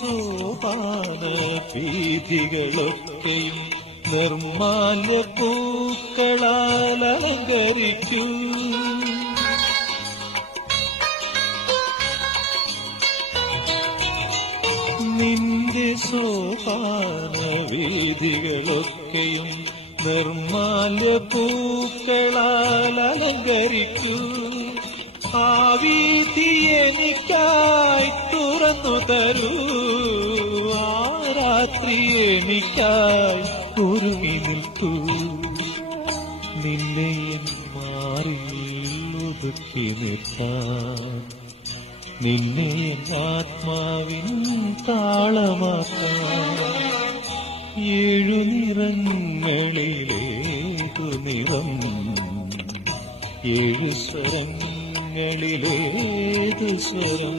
സോപാന വീഥികളൊക്കെയും നിർമ്മാല്യ പൂക്കളാൽ അലങ്കരിക്കൂ. നിന്റെ സോപാന വീഥികളൊക്കെയും നിർമ്മാല്യ പൂക്കളാൽ അലങ്കരിക്കൂ. ആ വീഥി എനിക്കായി തുറന്നു തരൂ, ആ രാത്രി എനിക്കായി ഒരുങ്ങി നിൽക്കൂ. നിന്നെ മാറിൽ ഒതുക്കി നിർത്താൻ, നിന്നെ ആത്മാവിൻ താളമാക്കാൻ. ഏഴു നിറങ്ങളിലേതു നിറം, ഏഴു സ്വരങ്ങളിലേതു സ്വരം.